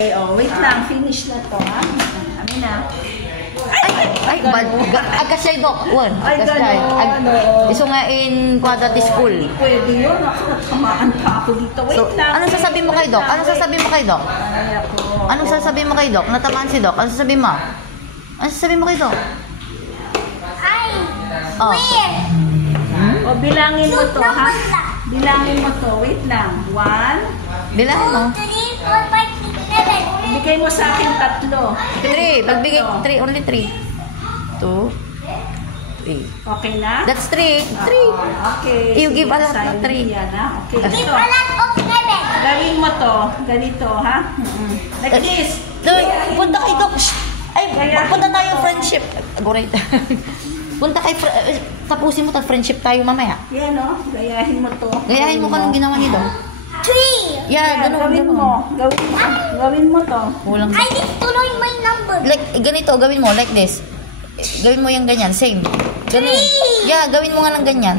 Okay, oh, wait lang. Finish na to, ha? Amin na. Ay, agkasay dok. Wan, agkasay. Iso nga in quadratic school. Pwede yun. Ako, natamaan pa ako dito. Wait lang. Anong sasabihin mo kay Doc? Anong sasabihin mo kay Doc? Anong sasabihin mo kay Doc? Natamaan si Doc. Anong sasabihin mo? Anong sasabihin mo kay Doc? Where? O, bilangin mo to, ha? Bilangin mo to. Wait lang. 1. Bilangin mo. 2, 3, 4, 5, 6, 7. Bigay mo sa akin 3. 3. Pagbigay 3. Only 3. 2. 3. Okay na? That's 3. 3. Okay. You give a lot of 3. Yan, ha? Okay. Give Ito. a lot of 7. Gawin mo to. Ganito, ha? Like this. Punta kay Doc. Ay, punta tayo friendship. Great. Punta kay tapusin mo ta friendship tayo mamaya. Yan, no? Gayahin mo to. Gayahin mo ka nung ginawa ni Doc. 3. Yeah, Gawin mo. Gawin mo to. Kulang. I need to know my number. Like, ganito, gawin mo, like this. Gawin mo yung ganyan, same. Ganun. Yeah, gawin mo nga ng ganyan.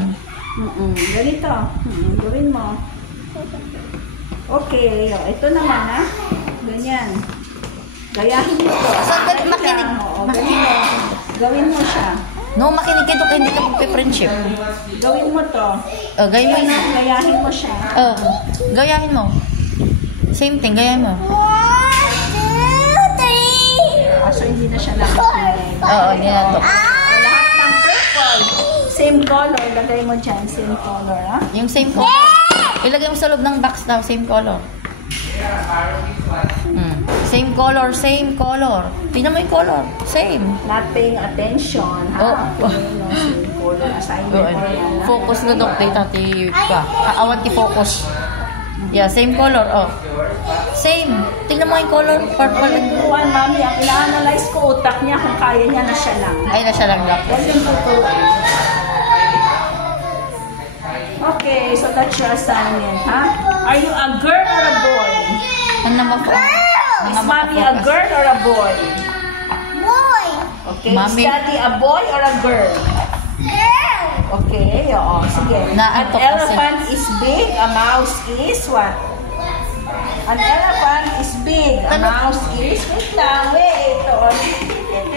Ganito. Gawin mo. Okay, ito naman, ha? Ganyan. Gayahin mo to. Sandali, makinig. Gawin mo siya. No, makinig kayo kaya hindi ka magpe-friendship. Gawin mo to. Gawin mo yun. Gayahin mo siya. Gayahin mo. Same thing, gayahin mo. 1, 2, 3. So, hindi na siya nakikinig. Oo, hindi na to. Lahat ng purple. Same color. Lagay mo dyan. Same color, ha? Yung same color. Ilagay mo sa loob ng box daw, same color. Same color, same color. Tingnan mo yung color. Same. Not paying attention, ha? Oh. Same color. Assignment mo yan, ha? Focus na dok, data ti ka. Aawat ti focus. Yeah, same color. Oh. Same. Tingnan mo yung color. Purple. Turuan, mami. Ang ina-analyze ko utak niya kung kaya niya na siya lang. Ay, na siya lang dok. Huwag yung tuturuan. Okay, so that's your assignment, ha? Are you a girl or a boy? Ano naman po? Is mommy a girl or a boy? Boy. Okay, Mommy. is daddy a boy or a girl? Girl. Okay, oo. Sige. An Naantok kasi. elephant is big, a mouse is what? An elephant is big, a mouse is... Wait lang, wait. Oo.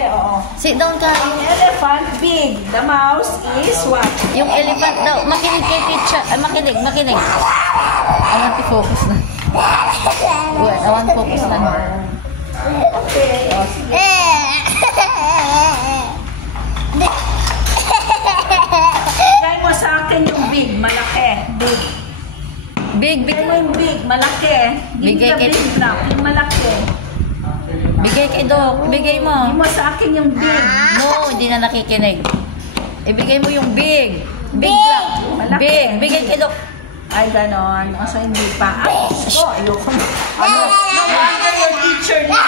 Oo. Sit down ka. An elephant big, the mouse is what? Yung elephant daw. Makinig kay teacher. Makinig. I want to focus na. Wait, I want to focus na. Okay, o. Sige. Bigay mo sa akin yung big, malaki. Big. Big. Bigay mo yung big, malaki. Bigay Hindi kay- big block, yung malaki. Bigay kay Doc. Bigay mo. Bigay mo sa akin yung big. No, hindi na nakikinig. Ibigay mo yung big. Big. Malaki. Big. Bigay kay Doc. Ay, ganon. Kasi hindi pa. Ay, ko, ayoko. Ano? No wonder your teacher niya.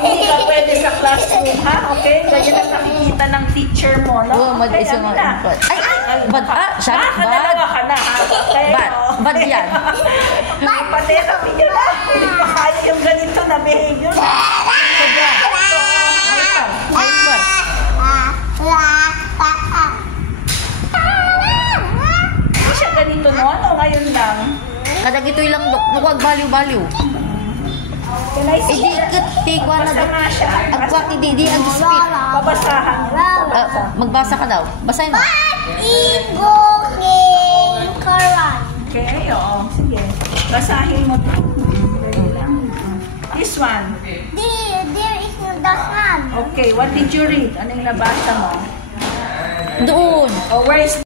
Hindi ka pwede sa classroom, ha? Okay? Ganyan ang nakikita ng teacher mo, no? Oo, Okay, mag-isa ano mo. na? Ay, bad. Shut up, bad. Nakadalawa ka na, ha? Kaya, Bad. Bad yan. Pati kami nyo na. Hindi pa kaya yung ganito na behavior. Sobra. Ay, bad. Hindi siya ganito noon o ngayon lang? Kadag ito'y lang, Doc. Huwag baliw-baliw. Can I see? Idikit, tikwa na, Basta Doc. nga siya. Agwak, hindi ang speak. Babasahan. Magbasa ka daw. Basahin mo. Ibuking Koran. Okay, oo. Sige. Basahin mo to. Dali lang. This one. There is no the sun. Okay, what did you read? Ano yung nabasa mo? Doon. Oh, where is